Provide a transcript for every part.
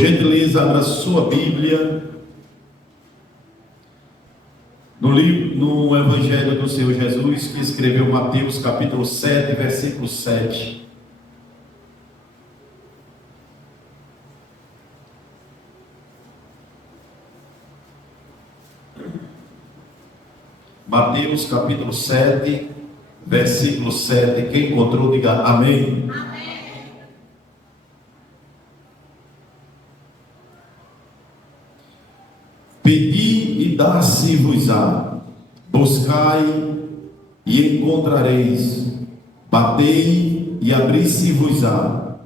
gentileza, abra sua Bíblia no Evangelho do Senhor Jesus, que escreveu Mateus capítulo 7, versículo 7. Mateus capítulo 7, versículo 7. Quem encontrou, diga amém. Amém. Pedi e dar-se-vos-á, buscai e encontrareis, batei e abrir-se-vos-á,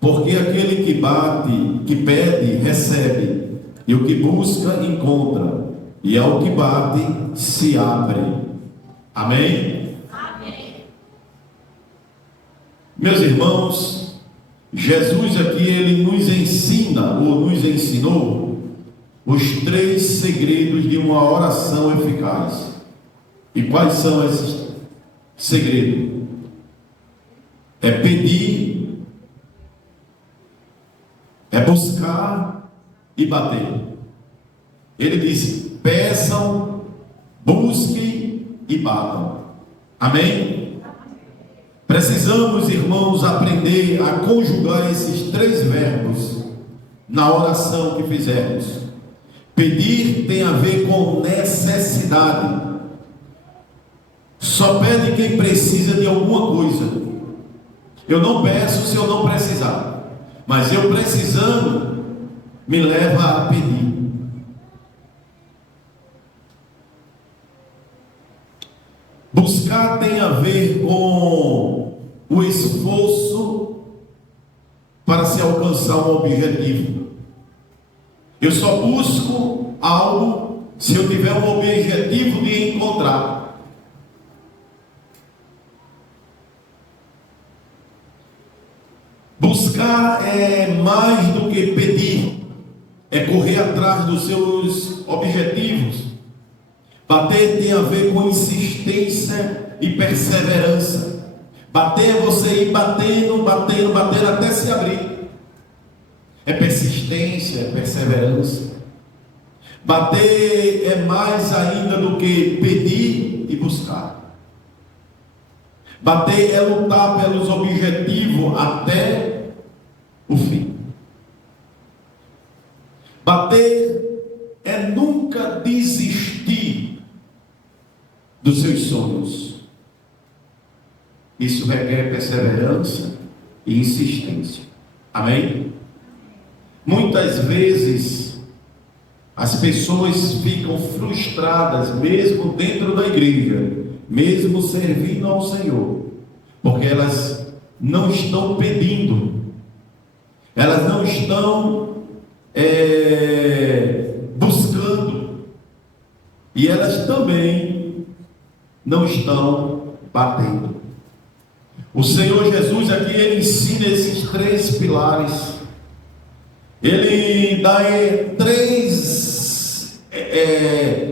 porque aquele que bate, que pede, recebe, e o que busca, encontra, e ao que bate, se abre. Amém? Amém. Meus irmãos, Jesus aqui, ele nos ensina, ou nos ensinou, os 3 segredos de uma oração eficaz. E quais são esses segredos? É pedir, é buscar e bater. Ele disse: peçam, busquem e batam. Amém? Precisamos, irmãos, aprender a conjugar esses 3 verbos na oração que fizermos. Pedir tem a ver com necessidade. Só pede quem precisa de alguma coisa. Eu não peço se eu não precisar, mas eu precisando me leva a pedir. Buscar tem a ver com o esforço para se alcançar um objetivo. Eu só busco algo se eu tiver um objetivo de encontrar. Buscar é mais do que pedir, é correr atrás dos seus objetivos. Bater tem a ver com insistência e perseverança. Bater é você ir batendo, batendo, batendo até se abrir. É persistência, é perseverança. Bater é mais ainda do que pedir e buscar. Bater é lutar pelos objetivos até o fim. Bater é nunca desistir dos seus sonhos. Isso requer perseverança e insistência. Amém? Muitas vezes as pessoas ficam frustradas, mesmo dentro da igreja, mesmo servindo ao Senhor, porque elas não estão pedindo, elas não estão buscando, e elas também não estão batendo. O Senhor Jesus aqui, ele ensina esses 3 pilares. Ele dá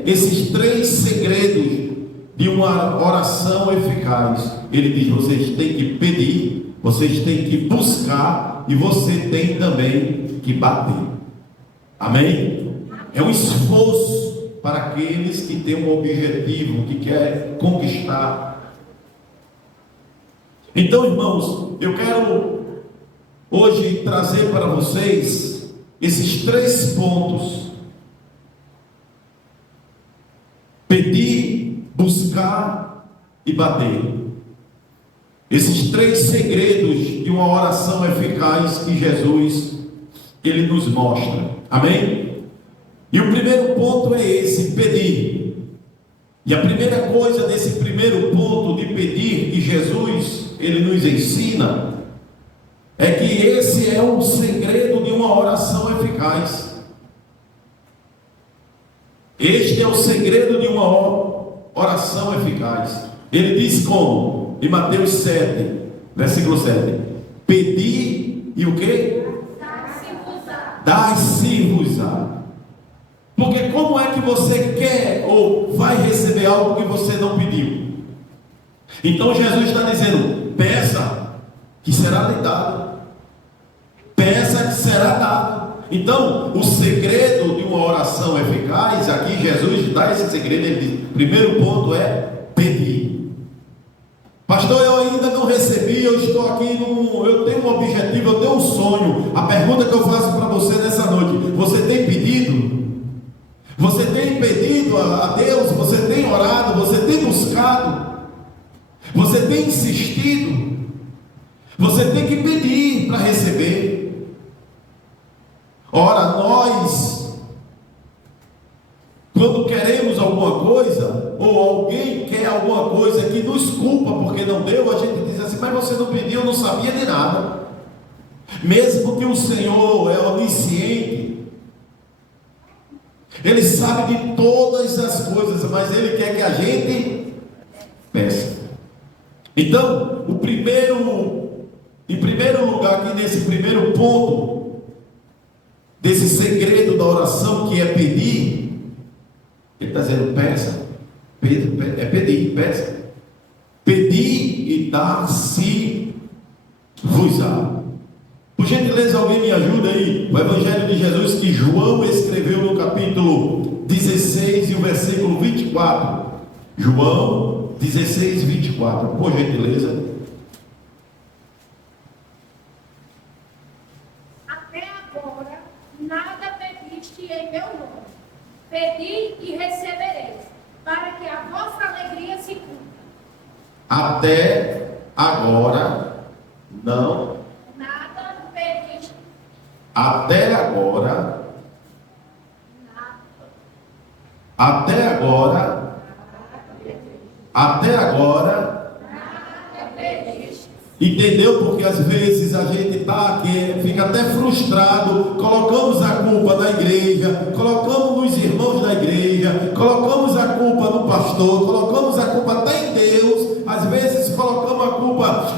esses 3 segredos de uma oração eficaz. Ele diz: vocês têm que pedir, vocês têm que buscar e você tem também que bater. Amém? É um esforço para aqueles que têm um objetivo, que querem conquistar. Então, irmãos, eu quero hoje trazer para vocês esses 3 pontos: pedir, buscar e bater. Esses 3 segredos de uma oração eficaz que Jesus, ele nos mostra. Amém? E o primeiro ponto é esse: pedir. E a primeira coisa desse primeiro ponto de pedir que Jesus, ele nos ensina, é que esse é um segredo de uma oração eficaz. Este é o segredo de uma oração eficaz. Ele diz como? Em Mateus 7, versículo 7: pedir e o que? Dar-se-vos-á. Porque como é que você quer ou vai receber algo que você não pediu? Então Jesus está dizendo: peça, que será lhe dado. Peça, que será dado. Então, o segredo de uma oração eficaz, aqui Jesus dá esse segredo, ele diz, primeiro ponto é pedir. Pastor, eu ainda não recebi, eu estou aqui, eu tenho um objetivo, eu tenho um sonho. A pergunta que eu faço para você nessa noite, você tem pedido? Você tem pedido a Deus? Você tem orado? Você tem buscado? Você tem insistido? Você tem que pedir para receber. Ora, nós, quando queremos alguma coisa, ou alguém quer alguma coisa que nos culpa porque não deu, a gente diz assim, mas você não pediu, eu não sabia de nada. Mesmo que o Senhor é onisciente, Ele sabe de todas as coisas, mas Ele quer que a gente peça. Então, em primeiro lugar, aqui nesse primeiro ponto, desse segredo da oração que é pedir, ele está dizendo, peça, é pedir, peça. Pedir e dar-se-vos-á. Por gentileza, alguém me ajuda aí, o Evangelho de Jesus que João escreveu no capítulo 16 e o versículo 24. João 16, 24, por gentileza. Até agora nada pediste em meu nome. Pedi e recebereis, para que a vossa alegria se cumpra. Até agora não. Nada pediste. Até agora. Nada. Até agora. Até agora. Nada pediste. Entendeu? Porque às vezes a gente está aqui, fica até frustrado, colocamos a culpa na igreja, colocamos nos irmãos da igreja, colocamos a culpa no pastor, colocamos a culpa até em Deus, às vezes colocamos a culpa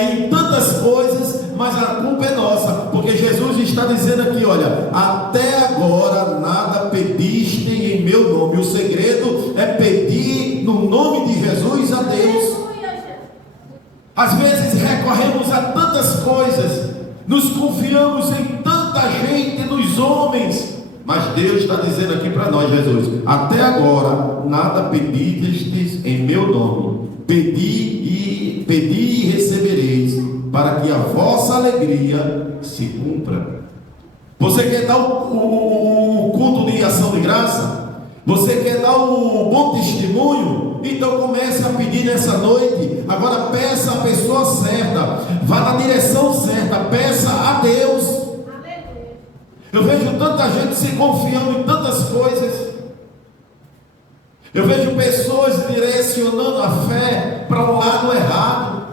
em tantas coisas, mas a culpa é nossa, porque Jesus está dizendo aqui, olha, até agora nada pediste em meu nome. O segredo é pedir no nome de Jesus a Deus. Às vezes recorremos a tantas coisas, nos confiamos em tanta gente, nos homens, mas Deus está dizendo aqui para nós, Jesus, até agora nada pedistes em meu nome. Pedi e recebereis, para que a vossa alegria se cumpra. Você quer dar o culto de ação de graça? Você quer dar o bom testemunho? Então comece a pedir nessa noite. Agora peça a pessoa certa, vá na direção certa, peça a Deus. Aleluia. Eu vejo tanta gente se confiando em tantas coisas. Eu vejo pessoas direcionando a fé para um lado errado.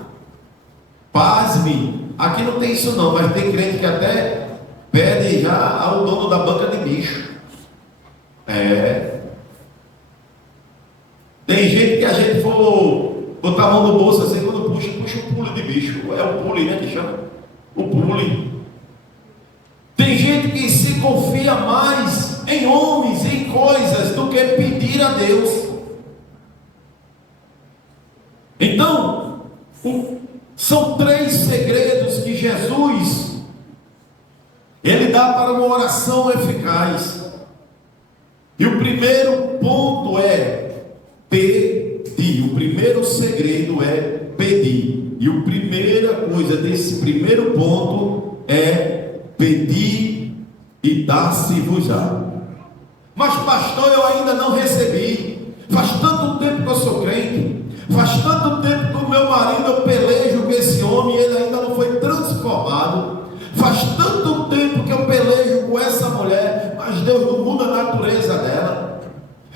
Pasme, aqui não tem isso não, mas tem crente que até pede já ao dono da banca de bicho. Tem gente que a gente for botar a mão no bolso assim, quando puxa um pulo de bicho. É o pule, né, que chama? O pule. Tem gente que se confia mais em homens, em coisas, do que pedir a Deus. Então, são 3 segredos que Jesus Ele dá para uma oração eficaz. E o primeiro ponto é pedir. O primeiro segredo é pedir. E a primeira coisa desse primeiro ponto é pedir e dar-se-vos-á. Mas pastor, eu ainda não recebi. Faz tanto tempo que eu sou crente. Faz tanto tempo que o meu marido, eu pelejo com esse homem e ele ainda não foi transformado. Faz tanto tempo que eu pelejo com essa mulher, mas Deus não muda a natureza dela.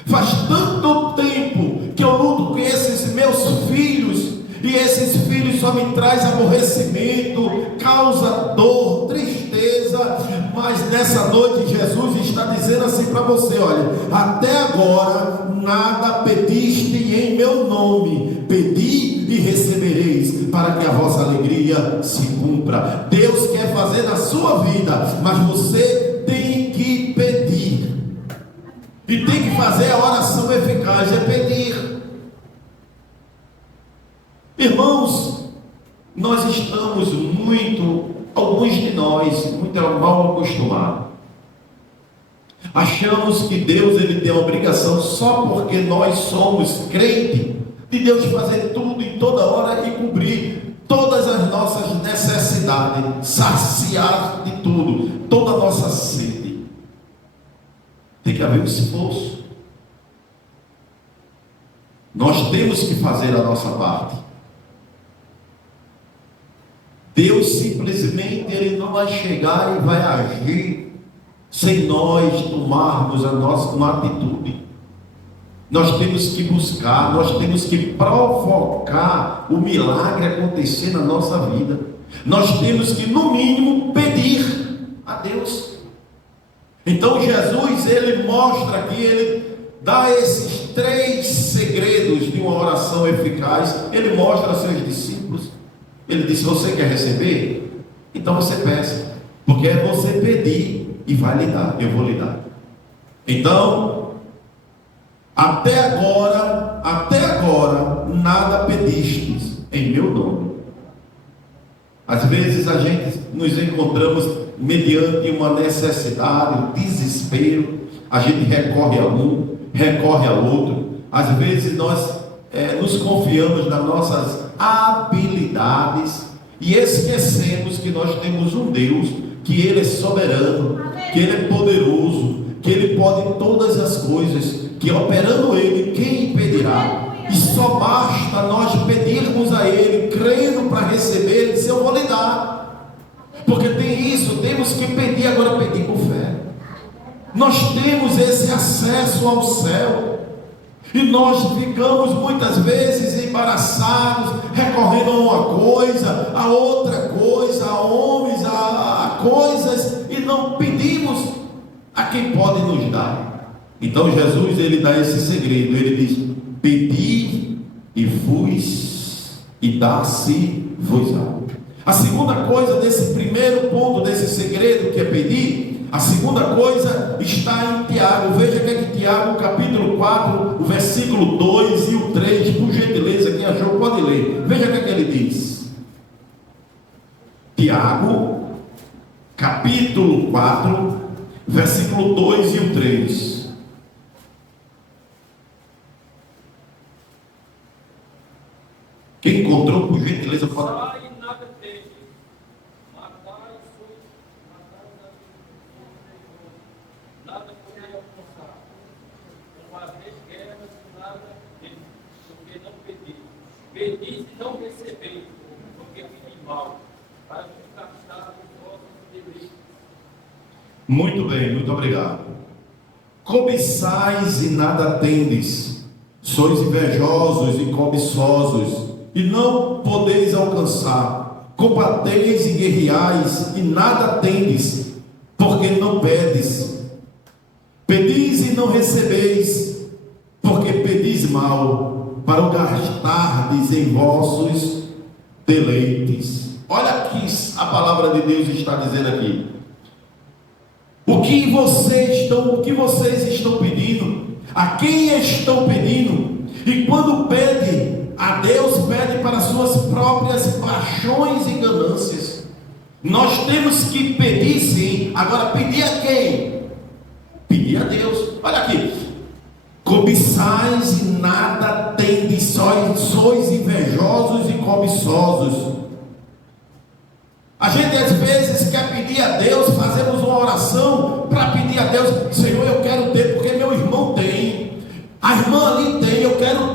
Faz tanto tempo que eu luto com esses meus filhos, e esses filhos só me trazem aborrecimento, causa dor, tristeza. Mas nessa noite Jesus está dizendo assim para você: olha, até agora nada pediste em meu nome. Pedi e recebereis, para que a vossa alegria se cumpra. Deus quer fazer na sua vida, mas você tem que pedir. E tem que fazer a oração eficaz, é pedir. Irmãos, nós estamos muito alguns de nós, muito mal acostumados, achamos que Deus ele tem a obrigação, só porque nós somos crentes, de Deus fazer tudo em toda hora e cobrir todas as nossas necessidades, saciar de tudo, toda a nossa sede. Tem que haver um esforço. Nós temos que fazer a nossa parte. Deus simplesmente ele não vai chegar e vai agir sem nós tomarmos uma atitude. Nós temos que buscar, nós temos que provocar o milagre acontecer na nossa vida. Nós temos que, no mínimo, pedir a Deus. Então Jesus, ele mostra aqui, ele dá esses 3 segredos de uma oração eficaz. Ele mostra aos seus discípulos. Ele disse: você quer receber? Então você peça, porque é você pedir e vai lhe dar, eu vou lhe dar. Então, até agora, nada pedistes em meu nome. Às vezes a gente nos encontramos mediante uma necessidade, um desespero, a gente recorre a um, recorre ao outro. Às vezes nós nos confiamos nas nossas habilidades e esquecemos que nós temos um Deus, que Ele é soberano, que Ele é poderoso, que Ele pode todas as coisas, que operando Ele, quem impedirá? E só basta nós pedirmos a Ele, crendo para receber, e dizer: eu vou lhe dar. Porque tem isso, temos que pedir, agora pedir com fé. Nós temos esse acesso ao céu. E nós ficamos muitas vezes embaraçados, recorrendo a uma coisa, a outra coisa, a homens, a coisas, e não pedimos a quem pode nos dar. Então Jesus, ele dá esse segredo, ele diz: pedi e vos, e dá-se-vos-á. A segunda coisa desse primeiro ponto, desse segredo que é pedir, a segunda coisa está em Tiago. Veja que é que Tiago, capítulo 4, o versículo 2 e o 3, por gentileza, quem achou pode ler. Veja que é que ele diz. Tiago, capítulo 4, versículo 2 e o 3. Quem encontrou, por gentileza, pode. Pedis e não recebeis, porque pedi mal, para que captar os vossos deleites. Muito bem, muito obrigado. Cobiçais e nada tendes, sois invejosos e cobiçosos, e não podeis alcançar. Combateis e guerreais, e nada tendes, porque não pedes. Pedis e não recebeis, porque pedis mal, para o gastardes em vossos deleites. Olha aqui, a palavra de Deus está dizendo aqui. O que vocês estão pedindo? A quem estão pedindo? E quando pede a Deus, pede para suas próprias paixões e ganâncias. Nós temos que pedir sim. Agora, pedir a quem? Pedir a Deus. Olha aqui. Cobiçais e nada tendes, sois invejosos e cobiçosos. A gente às vezes quer pedir a Deus, fazemos uma oração para pedir a Deus: Senhor, eu quero ter, porque meu irmão tem, a irmã ali tem, eu quero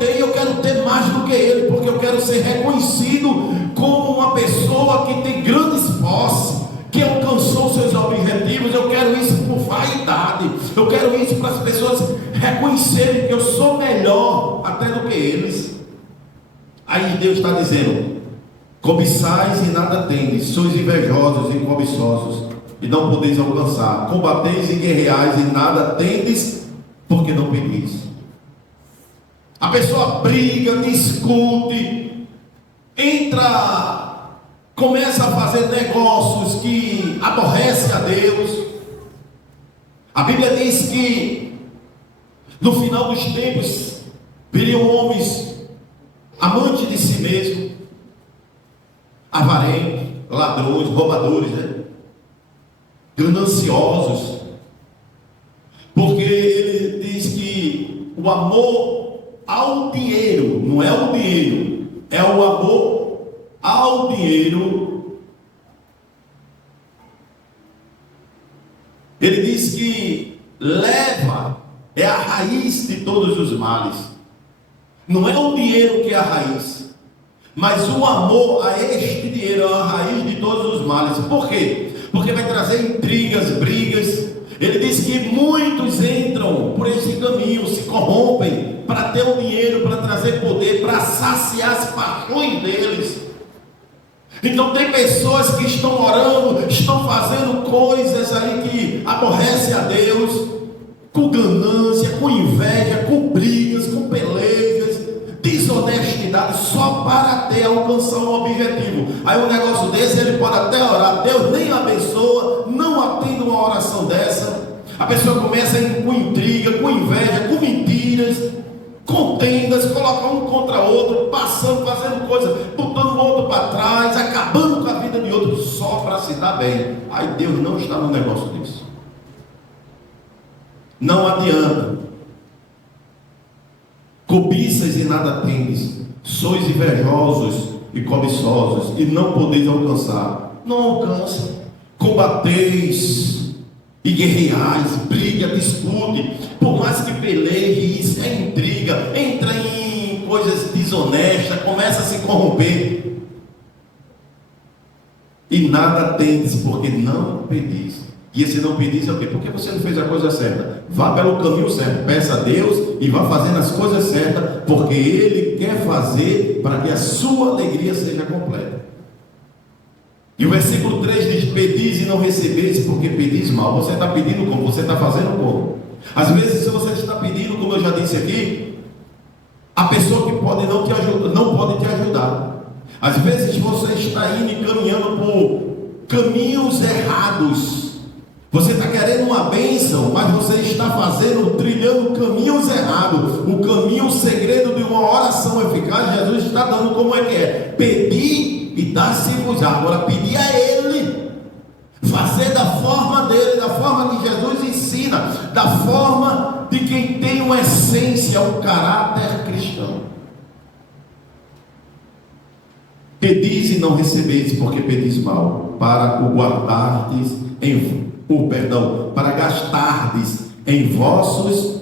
ter mais do que ele, porque eu quero ser reconhecido como uma pessoa que tem grandes posses, que alcançou seus objetivos. Eu quero isso por vaidade, eu quero isso para as pessoas reconhecerem que eu sou melhor até do que eles. Aí Deus está dizendo: cobiçais e nada tendes, sois invejosos e cobiçosos, e não podeis alcançar. Combateis e guerreais e nada tendes, porque não pedis. A pessoa briga, discute, começa a fazer negócios que aborrecem a Deus. A Bíblia diz que no final dos tempos viriam homens amantes de si mesmo, avarentos, ladrões, roubadores, né? Gananciosos. Porque ele diz que o amor ao dinheiro, não é o dinheiro, é o amor ao dinheiro. Ele diz que leva, é a raiz de todos os males. Não é o dinheiro que é a raiz, mas o amor a este dinheiro é a raiz de todos os males. Por quê? Porque vai trazer intrigas, brigas. Ele diz que muitos entram por esse caminho, se corrompem para ter o dinheiro, para trazer poder, para saciar as paixões deles. Então tem pessoas que estão orando, estão fazendo coisas aí que aborrecem a Deus, com ganância, com inveja, com brigas, com pelejas, desonestidade, só para ter alcançar um objetivo. Aí um negócio desse, ele pode até orar, Deus nem abençoa, não atende uma oração dessa. A pessoa começa com intriga, com inveja, com mentiras, contendas, coloca um contra outro, passando, fazendo coisa, botando o outro para trás, acabando com a vida de outro, só para se dar bem. Aí Deus não está no negócio disso. Não adianta. Cobiças e nada tendes, sois invejosos e cobiçosos, e não podeis alcançar. Não alcança. Combateis e guerreais, briga, dispute, por mais que peleje, isso é intriga, entra em coisas desonestas, começa a se corromper, e nada tendes, porque não pedis. E esse não pedis é o quê? Porque você não fez a coisa certa. Vá pelo caminho certo, peça a Deus e vá fazendo as coisas certas, porque Ele quer fazer para que a sua alegria seja completa. E o versículo 3 diz: pedis e não recebeis, porque pedis mal. Você está pedindo como? Você está fazendo como? Às vezes, se você está pedindo, como eu já disse aqui, a pessoa que pode não te ajudar, não pode te ajudar. Às vezes você está indo e caminhando por caminhos errados. Você está querendo uma bênção, mas você está trilhando caminhos errados. O caminho, o segredo de uma oração eficaz, Jesus está dando como é que é: pedir e dar-se-vos. Agora, pedir a Ele, fazer da forma dele, da forma que Jesus ensina, da forma de quem tem uma essência, um caráter cristão. Pedis e não recebeis, porque pedis mal, para o guardardes para gastardes em vossos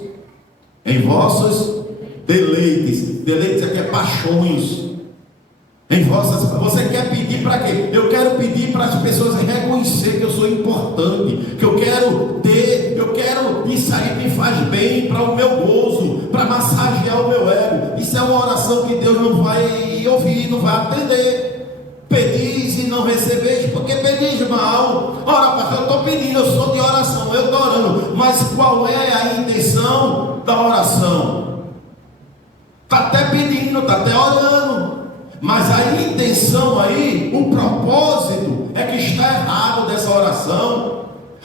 deleites. Deleites aqui é paixões. Você quer pedir para quê? Eu quero pedir para as pessoas reconhecer que eu sou importante, que eu quero isso aí me faz bem para o meu gozo, para massagear o meu ego. Isso é uma oração que Deus não vai ouvir, não vai atender. Pedis e não recebeis, porque pedis mal. Ora, pastor, eu estou pedindo, eu sou de oração, eu estou orando, mas qual é a intenção da oração? Está até pedindo, está até orando, mas a intenção aí, o propósito é que está errado dessa oração.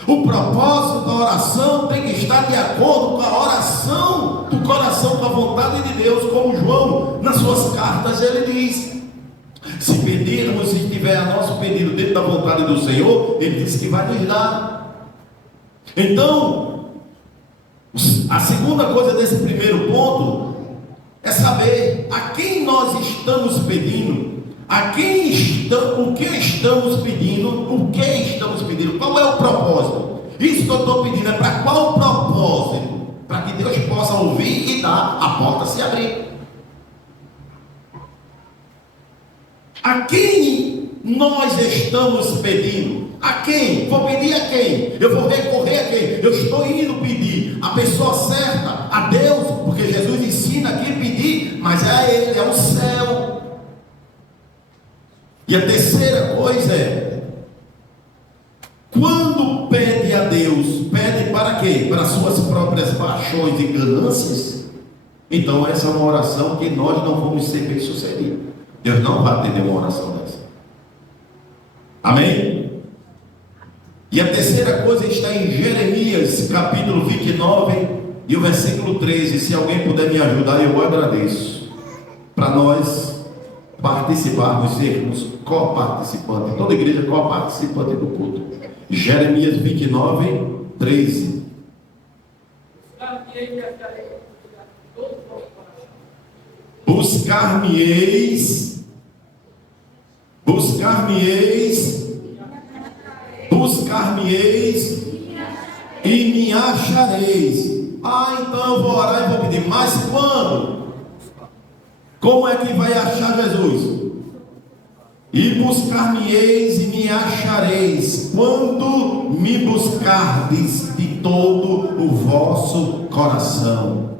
O propósito da oração tem que estar de acordo com a oração do coração, com a vontade de Deus, como João nas suas cartas ele diz: se pedirmos, se tiver nosso pedido dentro da vontade do Senhor, Ele disse que vai nos dar. Então, a segunda coisa desse primeiro ponto é saber a quem nós estamos pedindo, o que estamos pedindo, qual é o propósito. Isso que eu estou pedindo é para qual propósito? Para que Deus possa ouvir e dar, a porta se abrir. A quem nós estamos pedindo? A quem? Vou pedir a quem? Eu vou recorrer a quem? Eu estou indo pedir a pessoa certa, a Deus, porque Jesus ensina aqui a pedir, mas é a Ele, é o céu. E a terceira coisa é: quando pede a Deus, pede para quê? Para suas próprias paixões e ganâncias? Então essa é uma oração que nós não vamos ser bem-sucedidos. Deus não vai atender uma oração dessa. Amém? E a terceira coisa está em Jeremias, capítulo 29, e o versículo 13. Se alguém puder me ajudar, eu agradeço. Para nós participarmos, sermos coparticipantes. Toda igreja é coparticipante do culto. Jeremias 29, 13. Buscar-me-eis e me achareis. Então eu vou orar e vou pedir, mas quando? Como é que vai achar Jesus? E buscar-me-eis e me achareis, quando me buscardes de todo o vosso coração.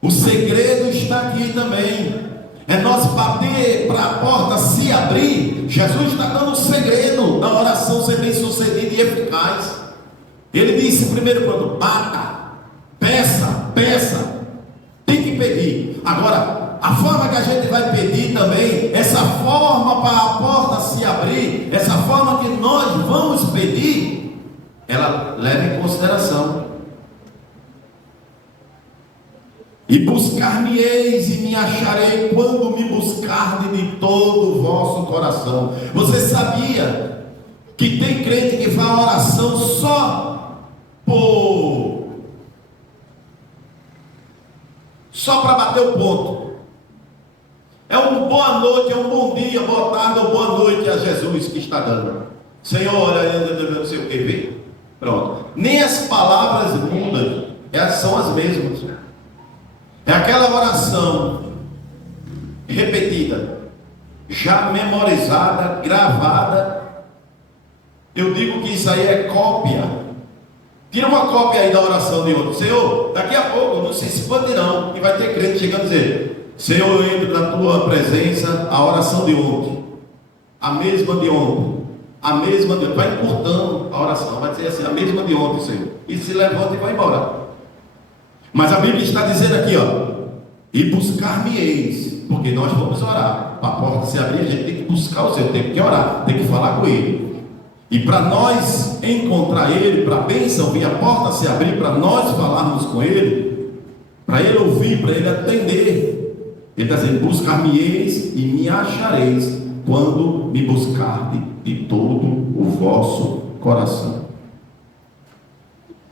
O segredo está aqui também. É nós bater para a porta se abrir. Jesus está dando o segredo da oração ser bem sucedida e eficaz. Ele disse primeiro quando bata, peça, tem que pedir. Agora, a forma que a gente vai pedir também, essa forma para a porta se abrir, essa forma que nós vamos pedir, ela leva em consideração. E buscar-me-eis e me acharei quando me buscardes de todo o vosso coração. Você sabia que tem crente que faz oração só para bater o ponto? É um boa noite, é um bom dia, boa tarde ou boa noite a Jesus que está dando. Senhor, não sei o que, vê? Pronto. Nem as palavras mudam, elas são as mesmas. É aquela oração repetida, já memorizada, gravada. Eu digo que isso aí é cópia. Tira uma cópia aí da oração de outro. Senhor, daqui a pouco, não se expande não, e vai ter crente chegando a dizer: Senhor, eu entro na tua presença, a oração de ontem, a mesma de ontem, a mesma de ontem. Vai encurtando a oração, vai dizer assim: a mesma de ontem, Senhor. E se levanta e vai embora. Mas a Bíblia está dizendo aqui, e buscar-me-eis, porque nós vamos orar. Para a porta se abrir, a gente tem que buscar o Senhor, tem que orar, tem que falar com Ele. E para nós encontrar Ele, para a bênção vir, a porta se abrir, para nós falarmos com Ele, para Ele ouvir, para Ele atender. Ele está dizendo: buscar-me-eis e me achareis, quando me buscardes de todo o vosso coração.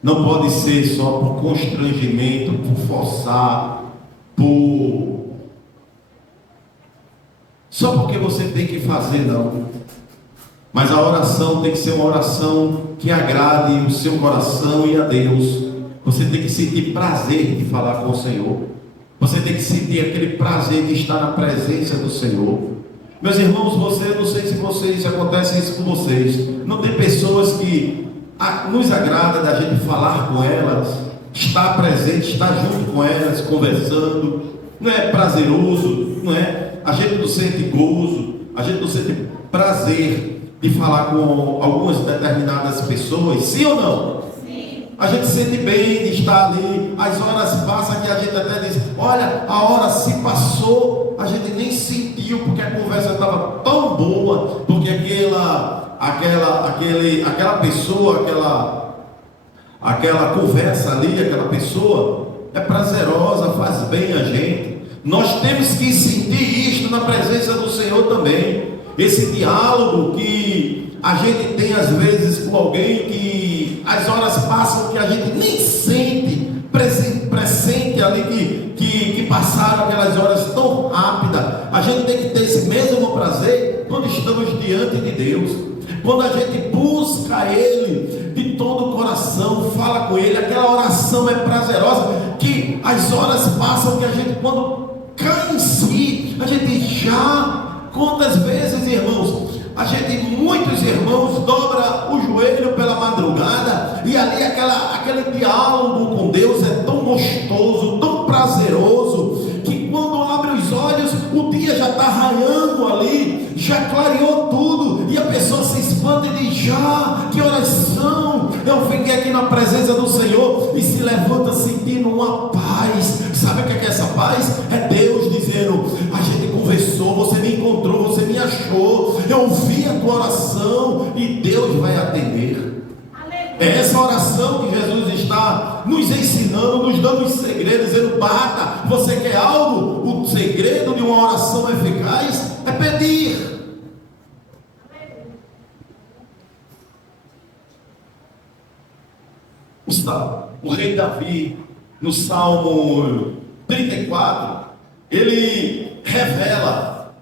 Não pode ser só por constrangimento, por forçar, só porque você tem que fazer, não. Mas a oração tem que ser uma oração que agrade o seu coração e a Deus. Você tem que sentir prazer de falar com o Senhor. Você tem que sentir aquele prazer de estar na presença do Senhor. Meus irmãos, não sei se acontece isso com vocês. Não tem pessoas que nos agrada da gente falar com elas, estar presente, estar junto com elas, conversando. Não é prazeroso, não é? A gente não sente gozo, a gente não sente prazer de falar com algumas determinadas pessoas, sim ou não? Sim. A gente sente bem de estar ali, as horas passam que a gente até diz: olha, a hora se passou, a gente nem sentiu, porque a conversa estava tão boa, porque aquela pessoa, aquela conversa ali, aquela pessoa é prazerosa, faz bem a gente. Nós temos que sentir isto na presença do Senhor também. Esse diálogo que a gente tem às vezes com alguém, que as horas passam que a gente nem sente, pressente ali que passaram aquelas horas tão rápidas. A gente tem que ter esse mesmo prazer quando estamos diante de Deus. Quando a gente busca Ele de todo o coração, fala com Ele, aquela oração é prazerosa, que as horas passam que a gente, quando cai em si, a gente já... Quantas vezes, irmãos, muitos irmãos dobra o joelho pela madrugada, e ali aquele diálogo com Deus é tão gostoso, tão prazeroso, que quando abre os olhos, o dia já está raiando ali, já clareou tudo, e a pessoa se espanta e diz: já, que oração, eu fiquei aqui na presença do Senhor, e se levanta sentindo uma paz. Sabe o que é essa paz? É Deus dizendo: a gente conversou, você me encontrou, você me achou, eu ouvi a tua oração, e Deus vai atender. É essa oração que Jesus está nos ensinando, nos dando os segredos, dizendo: bata. Você quer algo? O segredo de uma oração eficaz é pedir. O rei Davi, no Salmo 34, ele revela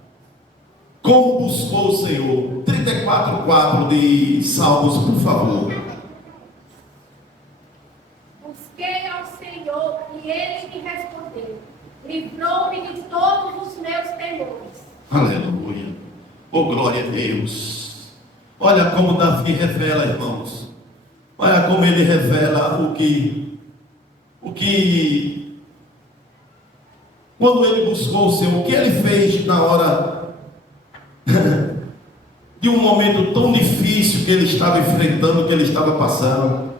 como buscou o Senhor. 34:4 de Salmos, por favor. Busquei ao Senhor e Ele me respondeu. Livrou-me de todos os meus temores. Aleluia. Oh, glória a Deus. Olha como Davi revela, irmãos. Olha como ele revela o que quando ele buscou o Senhor, o que ele fez na hora de um momento tão difícil que ele estava enfrentando, que ele estava passando.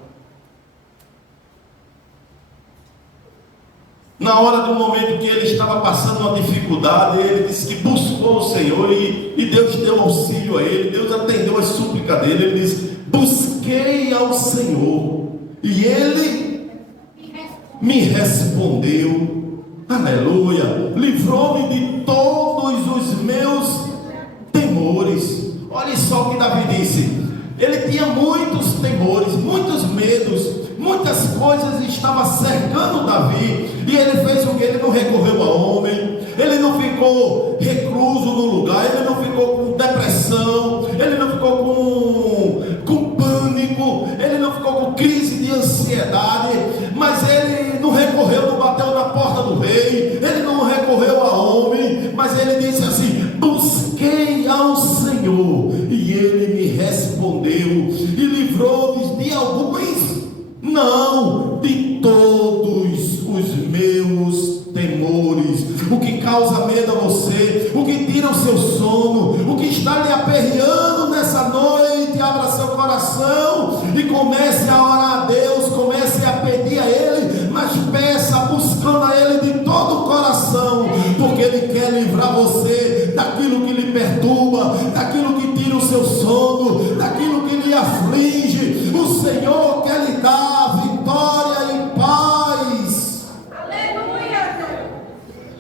Na hora do momento que ele estava passando uma dificuldade, ele disse que buscou o Senhor e Deus deu auxílio a ele, Deus atendeu as súplicas dele. Ele disse: busquei ao Senhor e Ele me respondeu. Aleluia. Livrou-me de todos os meus temores. Olha só o que Davi disse. Ele tinha muitos temores, muitos medos, muitas coisas estavam cercando Davi, e ele fez o que? Ele não recorreu a homem, ele não ficou recluso no lugar, ele não ficou com depressão, ele não ficou com pânico, ele não ficou com crise de ansiedade, mas ele não recorreu, não bateu na porta do rei, ele não recorreu a homem, mas ele disse assim: busquei ao Senhor e Ele me respondeu e livrou-me de alguns, não, de todos os meus temores. O que causa medo a você, o que tira o seu sono, o que está lhe aperreando nessa noite, abra seu coração e comece a orar a Deus, comece a pedir a Ele, mas peça buscando a Ele de todo o coração, porque Ele quer livrar você daquilo que lhe perturba, daquilo que tira o seu sono, daquilo que lhe aflige. O Senhor quer lhe dar vitória e paz. Aleluia.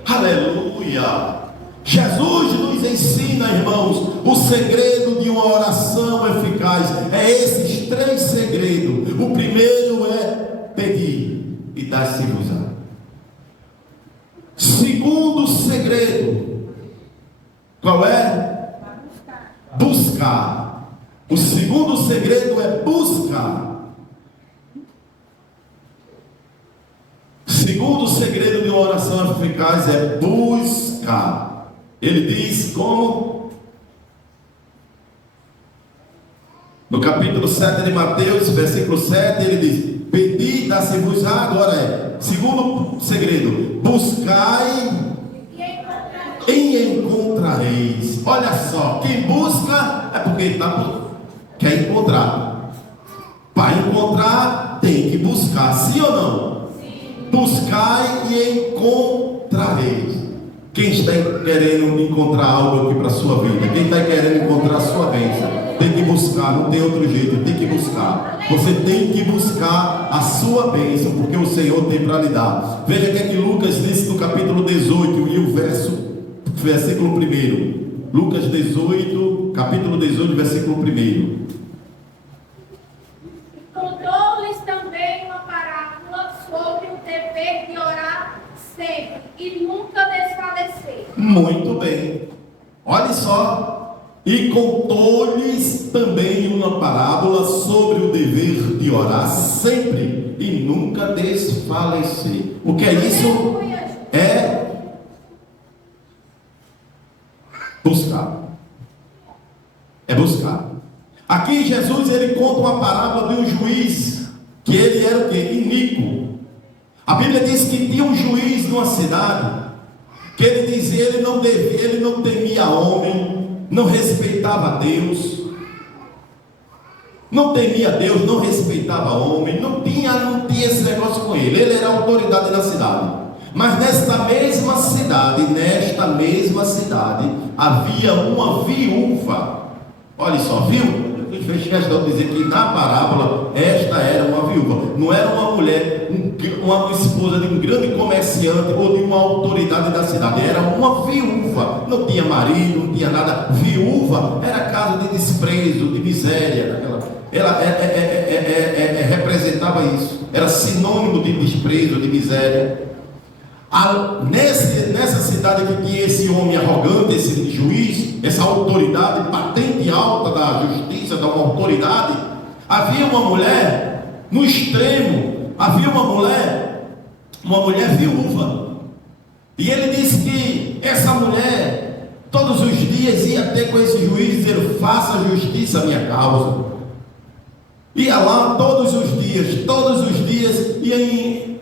Aleluia. Jesus nos ensina, irmãos, o segredo de uma oração eficaz. É esses 3 segredos. O primeiro é pedir e dar-se-vos-á. Segundo segredo, qual é? Buscar. O segundo segredo é buscar. Segundo segredo de uma oração eficaz é buscar. Ele diz como? No capítulo 7 de Mateus, versículo 7, ele diz: pedi, dá-se-vos-á. Agora é, segundo segredo, buscai e encontrareis. Olha só, quem busca é porque quer encontrar. Para encontrar, tem que buscar, sim ou não? Sim. Buscai e encontrareis. Quem está querendo encontrar algo aqui para a sua vida? Quem está querendo encontrar a sua bênção? Tem que buscar, não tem outro jeito, tem que buscar. Você tem que buscar a sua bênção, porque o Senhor tem para lhe dar. Veja o que é que Lucas disse no capítulo 18 e o versículo 1. Lucas 18, capítulo 18, versículo 1. Contou-lhes também uma parábola sobre o dever de orar sempre e nunca desfalecer. Muito bem. Olha só. E contou-lhes também uma parábola sobre o dever de orar sempre e nunca desfalecer. O que é isso? É buscar. É buscar. Aqui Jesus ele conta uma parábola de um juiz que ele era o quê? Iníquo. A Bíblia diz que tinha um juiz numa cidade que ele dizia, ele não temia homem, não respeitava Deus, não temia Deus, não respeitava homem, não tinha esse negócio com ele. Ele era a autoridade da cidade. Mas nesta mesma cidade, havia uma viúva. Olha só, viu? Jesus fez questão de dizer que na parábola esta era uma viúva, não era uma mulher, uma esposa de um grande comerciante ou de uma autoridade da cidade, era uma viúva, não tinha marido, não tinha nada. Viúva era caso de desprezo, de miséria. Ela representava isso, era sinônimo de desprezo, de miséria. Nessa cidade que tinha esse homem arrogante, esse juiz, essa autoridade, patente alta da justiça, da uma autoridade, havia uma mulher no extremo, havia uma mulher viúva. E ele disse que essa mulher todos os dias ia ter com esse juiz dizer: faça justiça à minha causa. Ia lá todos os dias ia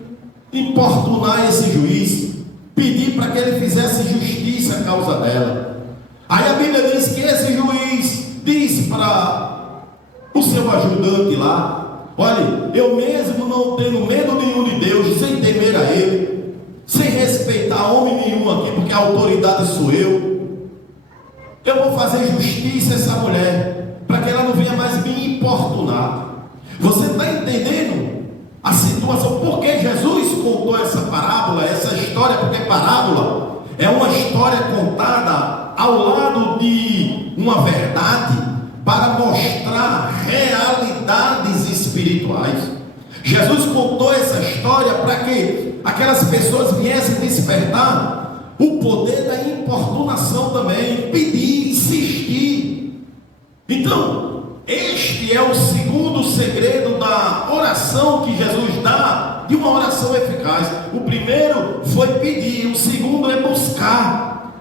importunar esse juiz, pedir para que ele fizesse justiça à causa dela. Aí a Bíblia diz que esse juiz disse para o seu ajudante lá: olha, eu mesmo não tendo medo nenhum de Deus, sem temer a Ele, sem respeitar homem nenhum aqui, porque a autoridade sou eu vou fazer justiça a essa mulher, para que ela não venha mais me importunar. Você está entendendo a situação? Porque Jesus contou essa parábola, essa história? Porque parábola é uma história contada ao lado de uma verdade, para mostrar realidades espirituais. Jesus contou essa história para que aquelas pessoas viessem despertar o poder da importunação também, pedir, insistir. Então, este é o segundo segredo da oração que Jesus dá, de uma oração eficaz. O primeiro foi pedir, o segundo é buscar.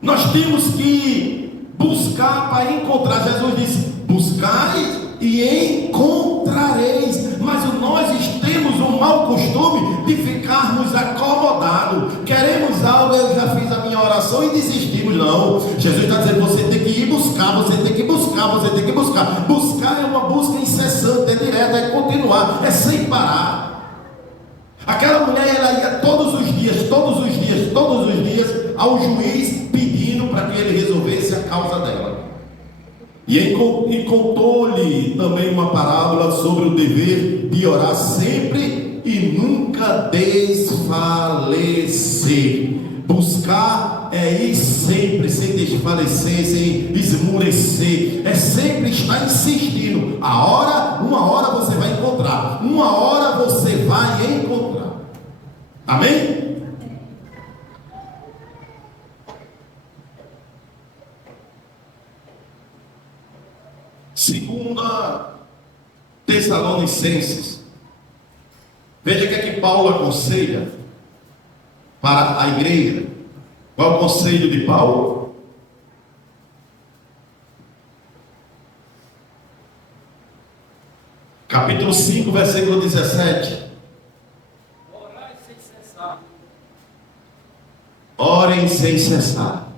Nós temos que buscar para encontrar. Jesus disse: buscai e encontrareis. Mas nós temos um mau costume de ficarmos acomodados. Queremos algo, eu já fiz a minha oração e desistimos. Não, Jesus está dizendo: você tem que ir buscar, você tem que buscar, você tem que buscar. Buscar é uma busca incessante, é direta, é continuar, é sem parar. Aquela mulher, ela ia todos os dias ao juiz, pedindo para que ele resolvesse a causa dela. E contou-lhe também uma parábola sobre o dever de orar sempre e nunca desfalecer. Buscar é ir sempre, sem desfalecer, sem esmurecer, é sempre estar insistindo. Uma hora você vai encontrar, uma hora você vai encontrar. Amém? Segunda Tessalonicenses. Veja o que é que Paulo aconselha para a igreja. Qual é o conselho de Paulo? Capítulo 5, versículo 17. Orai sem cessar. Orem sem cessar.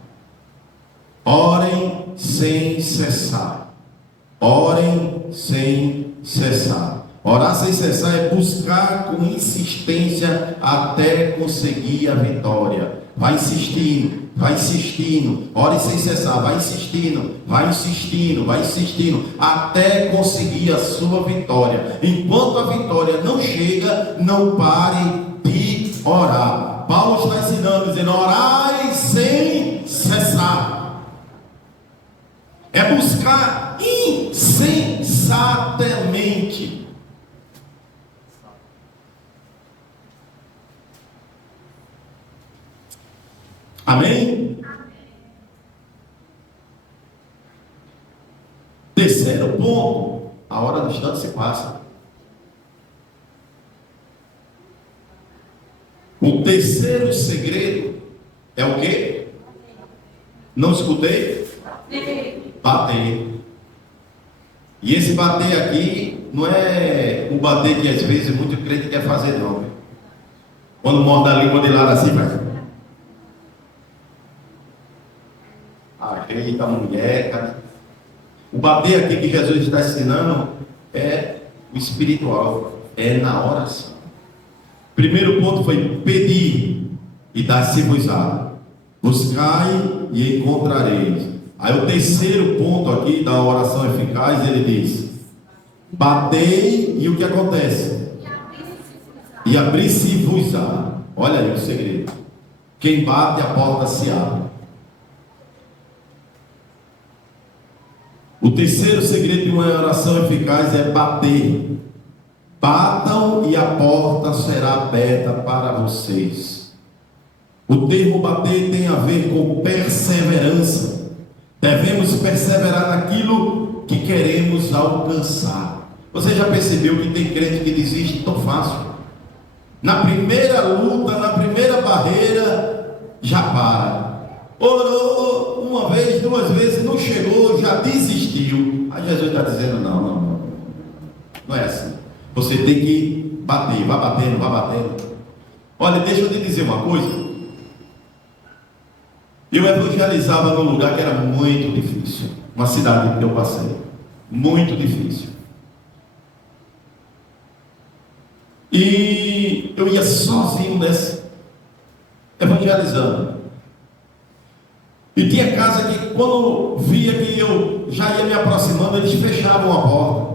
Orem sem cessar. Orem sem cessar. Orar sem cessar é buscar com insistência até conseguir a vitória. Vai insistindo, ore sem cessar, vai insistindo, até conseguir a sua vitória. Enquanto a vitória não chega, não pare de orar. Paulo está ensinando, dizendo: orai sem cessar. É buscar insensatamente. Amém? Terceiro ponto: a hora do instante se passa. O terceiro segredo é o quê? Não escutei? Bater. E esse bater aqui não é o bater que às vezes muito crente quer fazer, não. Quando morde a língua de lado assim, vai. Eita, mulher, cara. O bater aqui que Jesus está ensinando é o espiritual, é na oração. Primeiro ponto foi pedir e dar-se-vos-á. Buscai e encontrareis. Aí o terceiro ponto aqui da oração eficaz, ele diz: batei, e o que acontece? E abrir-se-vos-á. Olha aí o segredo. Quem bate, a porta se abre. O terceiro segredo de uma oração eficaz é bater. Batam e a porta será aberta para vocês. O termo bater tem a ver com perseverança. Devemos perseverar naquilo que queremos alcançar. Você já percebeu que tem crente que desiste tão fácil? Na primeira luta, na primeira barreira, já para. Orou uma vez, duas vezes, não chegou, já desistiu. Aí Jesus está dizendo: não é assim. Você tem que bater, vai batendo, vai batendo. Olha, deixa eu te dizer uma coisa. Eu evangelizava num lugar que era muito difícil, uma cidade que eu passei, muito difícil. E eu ia sozinho nessa, evangelizando. E tinha casa que, quando via que eu já ia me aproximando, eles fechavam a porta.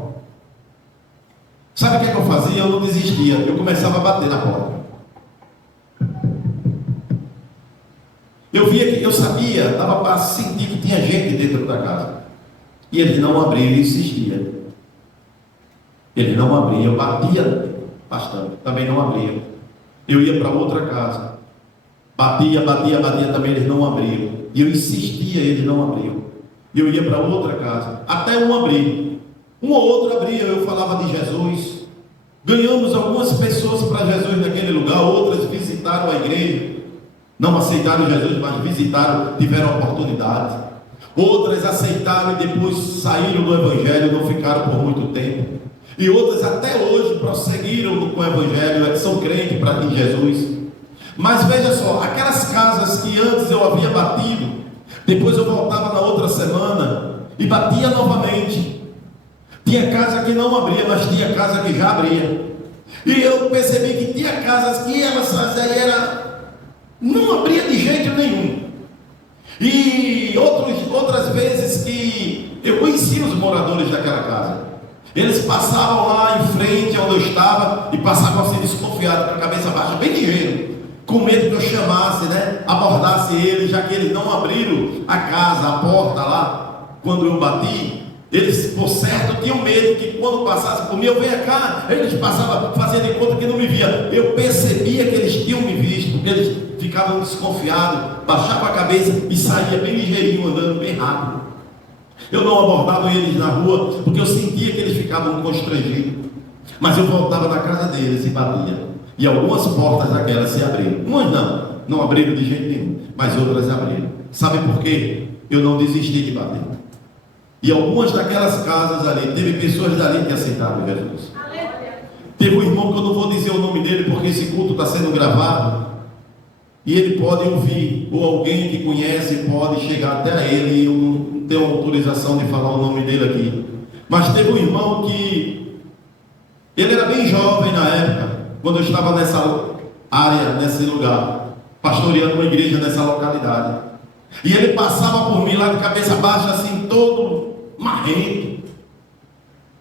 Sabe o que é que eu fazia? Eu não desistia, eu começava a bater na porta. Eu via que, eu sabia, dava para sentir que tinha gente dentro da casa. E eles não abriam, eu insistia. Eles não abriam, eu batia bastante, também não abriam. Eu ia para outra casa, batia, também eles não abriam. E eu insistia, eles não abriam. E eu ia para outra casa, até um abrir. Um ou outro abria, eu falava de Jesus. Ganhamos algumas pessoas para Jesus naquele lugar, outras visitaram a igreja. Não aceitaram Jesus, mas visitaram, tiveram oportunidade. Outras aceitaram e depois saíram do Evangelho, não ficaram por muito tempo. E outras até hoje prosseguiram com o Evangelho, são crentes para em Jesus. Mas veja só, aquelas casas que antes eu havia batido, depois eu voltava na outra semana e batia novamente. Tinha casa que não abria, mas tinha casa que já abria. E eu percebi que tinha casas que elas não abria de jeito nenhum. E outras vezes que eu conheci os moradores daquela casa. Eles passavam lá em frente onde eu estava e passavam assim desconfiados, com a cabeça baixa, bem ligeiro, com medo que eu chamasse, abordasse eles, já que eles não abriram a casa, a porta lá, quando eu bati. Eles, por certo, tinham medo que quando passasse por mim, eu venha cá, eles passavam fazendo de conta que não me via. Eu percebia que eles tinham me visto, porque eles ficavam desconfiados, baixavam a cabeça e saía bem ligeirinho, andando bem rápido. Eu não abordava eles na rua, porque eu sentia que eles ficavam constrangidos. Mas eu voltava na casa deles e batia. E algumas portas daquelas se abriram. Umas não abriram de jeito nenhum, mas outras abriram. Sabe por quê? Eu não desisti de bater. E algumas daquelas casas ali, teve pessoas dali que aceitaram Jesus. Teve um irmão que eu não vou dizer o nome dele, porque esse culto está sendo gravado. E ele pode ouvir, ou alguém que conhece pode chegar até ele. E eu não tenho autorização de falar o nome dele aqui. Mas teve um irmão que ele era bem jovem na época, quando eu estava nessa área, nesse lugar, pastoreando uma igreja nessa localidade. E ele passava por mim lá de cabeça baixa, assim, todo marrento.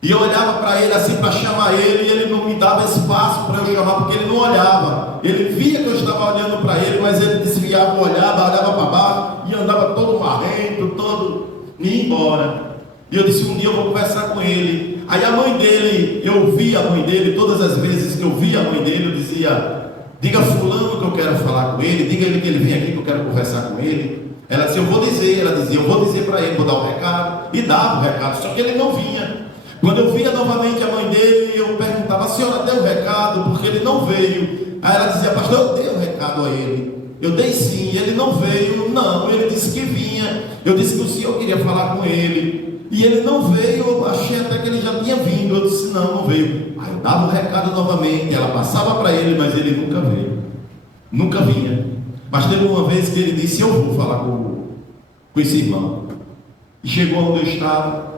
E eu olhava para ele assim para chamar ele, e ele não me dava espaço para eu chamar, porque ele não olhava. Ele via que eu estava olhando para ele, mas ele desviava, olhava para baixo e andava todo marrento, todo e ia embora. E eu disse: um dia eu vou conversar com ele. Aí a mãe dele, eu via a mãe dele, todas as vezes que eu via a mãe dele, eu dizia: diga a fulano que eu quero falar com ele, diga ele que ele vem aqui que eu quero conversar com ele. Ela dizia: eu vou dizer. Ela dizia: eu vou dizer para ele, vou dar o recado. E dava o recado, só que ele não vinha. Quando eu via novamente a mãe dele, eu perguntava: a senhora deu o recado? Porque ele não veio. Aí ela dizia: pastor, eu dei o recado a ele. Eu dei sim, ele não veio. Não, ele disse que vinha. Eu disse que o senhor queria falar com ele. E ele não veio. Eu achei até que ele já tinha vindo. Eu disse: não veio. Aí eu dava o recado novamente. Ela passava para ele, mas ele nunca veio. Nunca vinha. Mas teve uma vez que ele disse: eu vou falar com esse irmão. E chegou onde eu estava.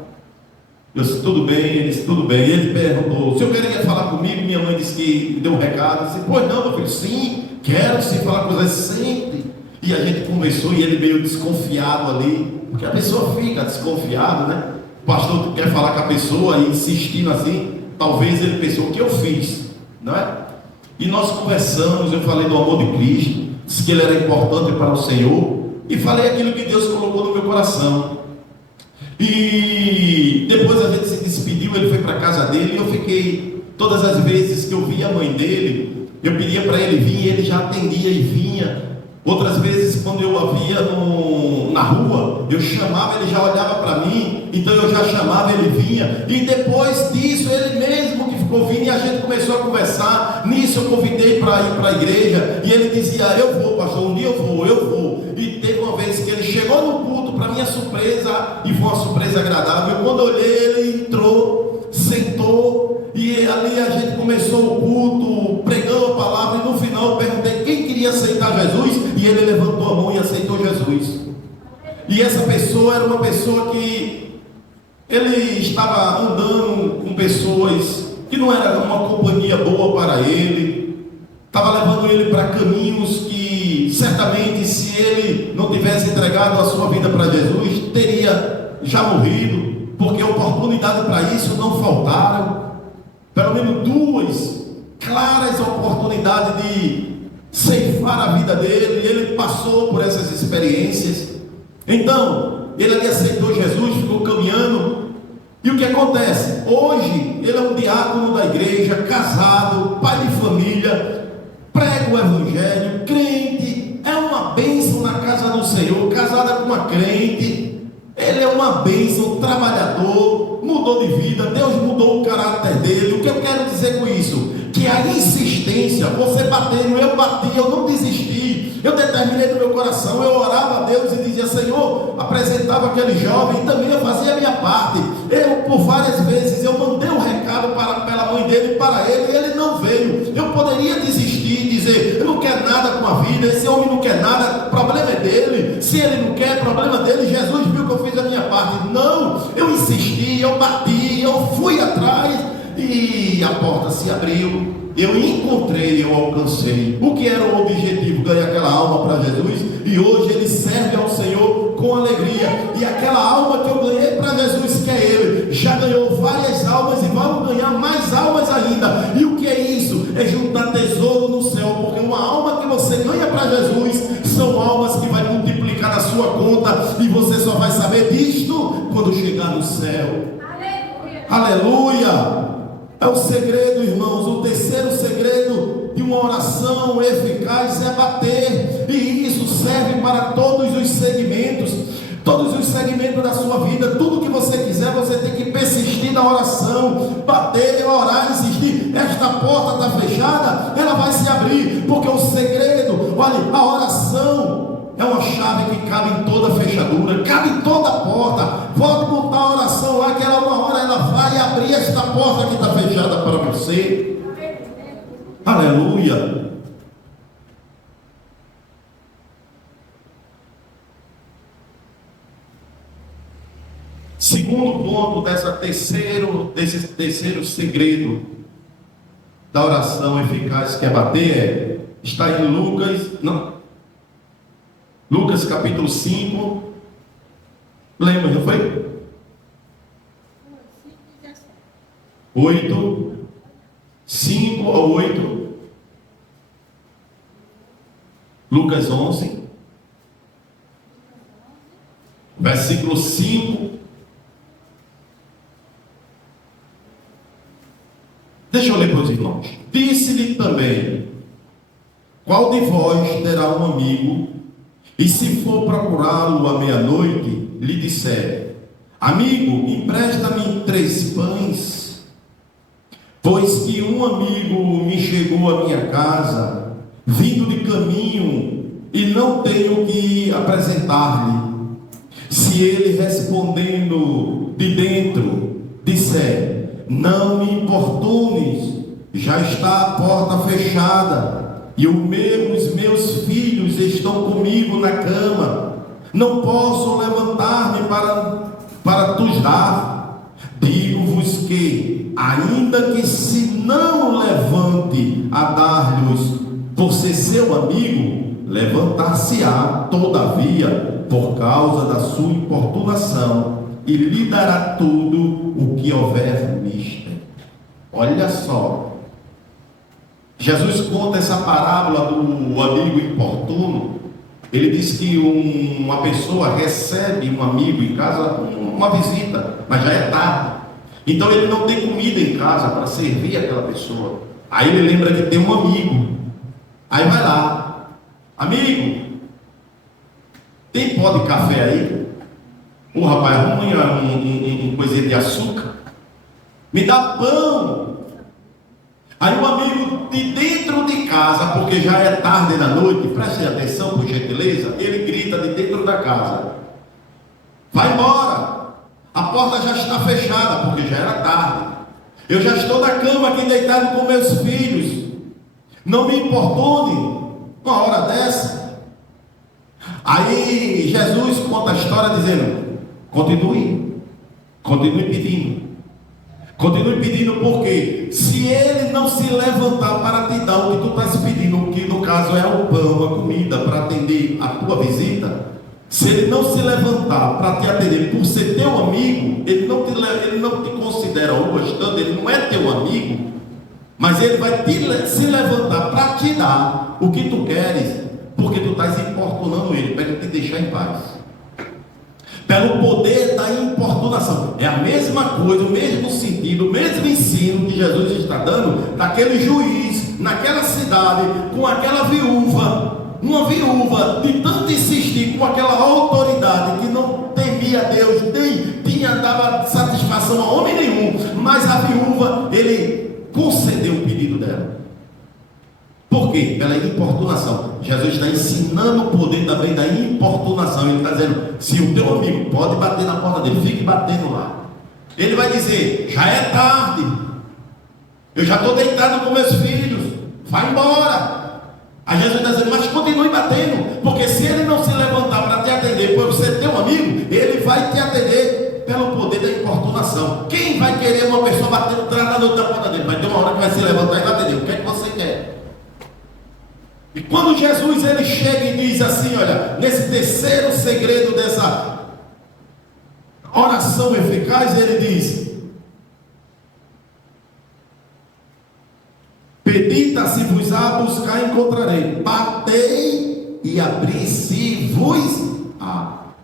Eu disse: tudo bem. Ele disse: tudo bem. Ele perguntou: o senhor queria falar comigo? Minha mãe disse que me deu um recado. Eu disse: pois não, meu filho. Sim, quero sim falar com você sempre. E a gente conversou e ele meio desconfiado ali. Porque a pessoa fica desconfiada, né? O pastor quer falar com a pessoa e insistindo assim, talvez ele pensou, o que eu fiz? Não é? E nós conversamos, eu falei do amor de Cristo, disse que ele era importante para o Senhor, e falei aquilo que Deus colocou no meu coração. E depois a gente se despediu, ele foi para a casa dele, e eu fiquei, todas as vezes que eu via a mãe dele, eu pedia para ele vir, ele já atendia e vinha. Outras vezes, quando eu a via na rua, eu chamava, ele já olhava para mim, então eu já chamava, ele vinha. E depois disso, ele mesmo que ficou vindo, e a gente começou a conversar. Nisso eu convidei para ir para a igreja, e ele dizia, eu vou, pastor, um dia eu vou. E teve uma vez que ele chegou no culto, para minha surpresa, e foi uma surpresa agradável. Quando eu olhei, ele entrou, sentou, e ali a gente começou o culto, pregando a palavra, e no final eu perguntei quem queria aceitar Jesus, e ele levantou a mão e aceitou Jesus. E essa pessoa era uma pessoa que ele estava andando com pessoas que não era uma companhia boa para ele, estava levando ele para caminhos que certamente, se ele não tivesse entregado a sua vida para Jesus, teria já morrido, porque oportunidade para isso não faltaram. Pelo menos duas claras oportunidades de ceifar a vida dele, ele passou por essas experiências. Então, ele ali aceitou Jesus, ficou caminhando, e o que acontece? Hoje, ele é um diácono da igreja, casado, pai de família, prega o evangelho, crente, é uma bênção na casa do Senhor, casada com uma crente, ele é uma bênção, trabalhador, mudou de vida, Deus mudou o caráter dele. O que eu quero dizer com isso? Que a insistência, você batendo, eu bati, eu não desisti, eu determinei no meu coração, eu orava a Deus e dizia, Senhor, apresentava aquele jovem, e também eu fazia a minha parte. Eu, por várias vezes, eu mandei um recado pela mãe dele, para ele, e ele não veio. Eu poderia desistir e dizer, eu não quero nada com a vida, esse homem não quer nada, problema é dele, se ele não quer, problema dele, Jesus viu que eu fiz a minha parte. Não, eu insisti, eu bati, eu fui atrás, e a porta se abriu, eu encontrei, eu alcancei. O que era o objetivo? Ganhar aquela alma para Jesus, e hoje ele serve ao Senhor com alegria. E aquela alma que eu ganhei para Jesus, que é ele, já ganhou várias almas, e vamos ganhar mais almas ainda. E o que é isso? É juntar tesouro no céu, porque uma alma que você ganha para Jesus são almas que vai multiplicar na sua conta, e você só vai saber disto quando chegar no céu. Aleluia! É o segredo, irmãos. O terceiro segredo de uma oração eficaz é bater, e isso serve para todos os segmentos da sua vida. Tudo que você quiser, você tem que persistir na oração, bater, orar, insistir. Esta porta está fechada, ela vai se abrir, porque o segredo, olha, a oração é uma chave que cabe em toda fechadura, cabe em toda porta. Pode botar a oração lá, que ela uma hora ela vai abrir esta porta que está fechada para você. Aleluia. Segundo ponto desse terceiro segredo da oração eficaz que é bater, está em Lucas capítulo 5, lembra, não foi? 8, 5 ou 8, Lucas 11, versículo 5. Deixa eu ler para os irmãos. Disse-lhe também, qual de vós terá um amigo, e se for procurá-lo à meia-noite, lhe disser, amigo, empresta-me 3 pães, pois que um amigo me chegou à minha casa, vindo de caminho, e não tenho que apresentar-lhe. Se ele respondendo de dentro, disser, não me importunes, já está a porta fechada, e os meus filhos estão comigo na cama, não posso levantar-me para tus dar. Digo-vos que, ainda que se não levante a dar-lhes por ser seu amigo, levantar-se-á, todavia, por causa da sua importunação, e lhe dará tudo o que houver mister. Olha só, Jesus conta essa parábola do amigo importuno. Ele diz que uma pessoa recebe um amigo em casa, uma visita, mas já é tarde. Então ele não tem comida em casa para servir aquela pessoa. Aí ele lembra que tem um amigo. Aí vai lá: amigo, tem pó de café aí? Ô rapaz, arruma um coisinha de açúcar. Me dá pão. Aí o amigo de dentro de casa, porque já é tarde da noite, preste atenção por gentileza, ele grita de dentro da casa: vai embora, a porta já está fechada, porque já era tarde, eu já estou na cama aqui deitado com meus filhos, não me importune uma hora dessa. Aí Jesus conta a história dizendo: continue pedindo. Continue pedindo, porque se ele não se levantar para te dar o que tu estás pedindo, que no caso é o pão, a comida, para atender a tua visita, se ele não se levantar para te atender por ser teu amigo, ele não te considera o gostando, ele não é teu amigo, mas ele vai se levantar para te dar o que tu queres, porque tu estás importunando ele, para ele te deixar em paz. Pelo poder da importunação. É a mesma coisa, o mesmo sentido, o mesmo ensino que Jesus está dando daquele juiz naquela cidade, com aquela viúva, uma viúva de tanto insistir com aquela autoridade que não temia Deus, nem dava satisfação a homem nenhum, mas a viúva, ele concedeu o pedido dela. Por quê? Pela importunação. Jesus está ensinando o poder também da importunação. Ele está dizendo: se o teu amigo pode bater na porta dele, fique batendo lá. Ele vai dizer: já é tarde, eu já estou deitado com meus filhos, vai embora. Aí Jesus está dizendo: mas continue batendo, porque se ele não se levantar para te atender, por ser teu amigo, ele vai te atender pelo poder da importunação. Quem vai querer uma pessoa batendo atrás da noite da porta dele? Vai ter uma hora que vai se levantar e vai atender. O que é que você quer? E quando Jesus ele chega e diz assim, olha, nesse terceiro segredo dessa oração eficaz, ele diz: pedi, se-vos-á, buscar, encontrarei, batei e abri-se-vos-á.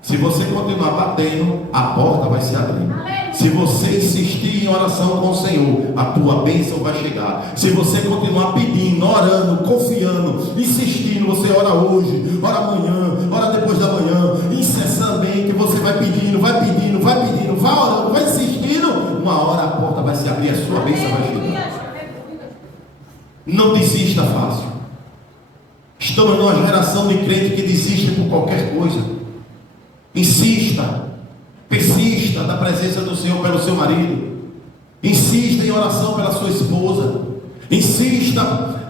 Se você continuar batendo, a porta vai se abrir. Se você insistir em oração com o Senhor, a tua bênção vai chegar. Se você continuar pedindo, orando, confiando, insistindo, você ora hoje, ora amanhã, ora depois da manhã, incessantemente, você vai pedindo, vai orando, vai insistindo, uma hora a porta vai se abrir, a sua bênção vai chegar. Não desista fácil. Estamos numa geração de crentes que desiste por qualquer coisa. Insista, persista na presença do Senhor pelo seu marido. Insista em oração pela sua esposa. Insista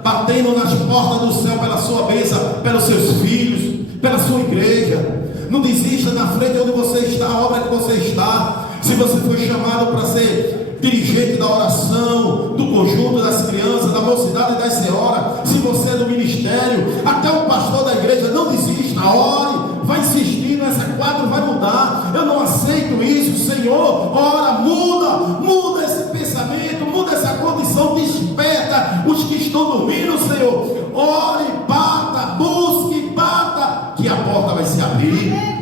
batendo nas portas do céu pela sua bênção, pelos seus filhos, pela sua igreja. Não desista na frente onde você está, a obra que você está. Se você foi chamado para ser dirigente da oração, do conjunto das crianças, da mocidade e das senhoras, se você é do ministério, até o pastor da igreja, não desista, ore, vai insistindo, esse quadro vai mudar. Eu não aceito isso, Senhor. Ora, muda esse pensamento, muda essa condição, desperta os que estão dormindo, Senhor. Ore, bata, busque, bata, que a porta vai se abrir.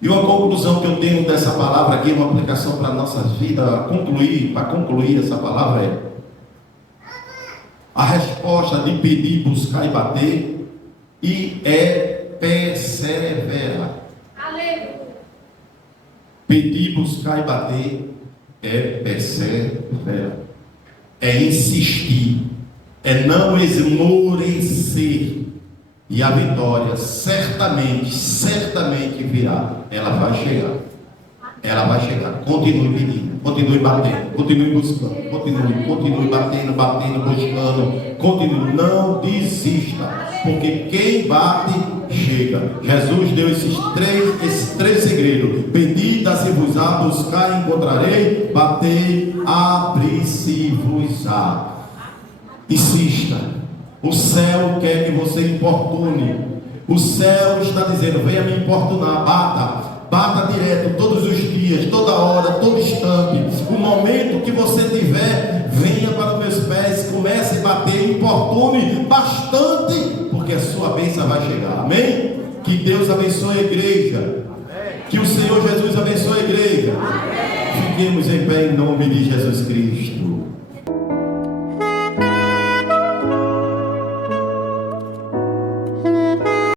E uma conclusão que eu tenho dessa palavra aqui, uma aplicação para a nossa vida, para concluir essa palavra é: a resposta de pedir, buscar e bater e é persevera. Aleluia. Pedir, buscar e bater é persevera. É insistir, é não esmorecer. E a vitória certamente virá. Ela vai chegar. Ela vai chegar. Continue pedindo, continue batendo, continue buscando, continue batendo, buscando, continue. Não desista, porque quem bate chega. Jesus deu esses três segredos: pedi, se-vos-á, buscar, encontrarei, batei, abri-se-vos-á. Insista. O céu quer que você importune. O céu está dizendo: venha me importunar, bata direto, todos os dias, toda hora, todo instante. O momento que você tiver, venha para os meus pés, comece a bater, importune bastante, porque a sua bênção vai chegar. Amém? Que Deus abençoe a igreja. Que o Senhor Jesus abençoe a igreja. Fiquemos em pé em nome de Jesus Cristo.